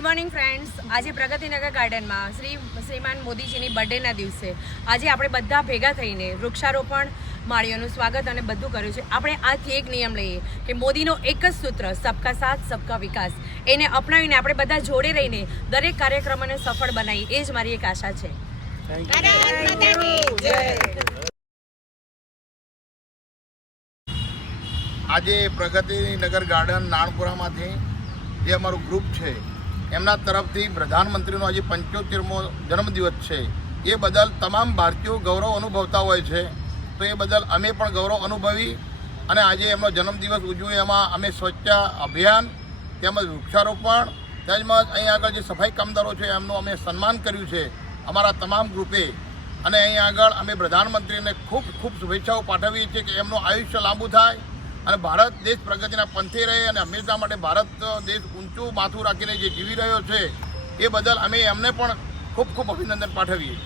Good morning friends. આજે પ્રગતિનગર ગાર્ડનમાં શ્રીમાન મોદીજીની બર્થડેના દિવસે આજે આપણે બધા ભેગા થઈને વૃક્ષારોપણ માળીઓનું સ્વાગત અને બધું કર્યું છે. આપણે આજથી એક નિયમ લઈએ કે મોદીનો એક જ સૂત્ર સબકા સાથ સબકા વિકાસ, એને અપનાવીને આપણે બધા જોડે રહીને દરેક કાર્યક્રમોને સફળ બનાવીએ. એ જ મારી એક આશા છે. આજે પ્રગતિનગર ગાર્ડન નાણપુરામાંથી જે અમારું ગ્રુપ છે એમના તરફથી પ્રધાનમંત્રીનો આજે 75મો જન્મદિવસ છે. એ બદલ તમામ ભારતીયો ગૌરવ અનુભવતા હોય છે, તો એ બદલ અમે પણ ગૌરવ અનુભવી અને આજે એમનો જન્મદિવસ ઉજવીએ. એમાં અમે સ્વચ્છતા અભિયાન તેમજ વૃક્ષારોપણ તેમજ અહીં આગળ જે સફાઈ કામદારો છે એમનું અમે સન્માન કર્યું છે અમારા તમામ ગ્રુપે. અને અહીં આગળ અમે પ્રધાનમંત્રીને ખૂબ ખૂબ શુભેચ્છાઓ પાઠવીએ છીએ કે એમનું આયુષ્ય લાંબુ થાય અને ભારત દેશ પ્રગતિના પંથે રહે અને હંમેશા માટે ભારત દેશ ઊંચું માથું રાખીને જે જીવી રહ્યો છે એ બદલ અમે એમને પણ ખૂબ ખૂબ અભિનંદન પાઠવીએ.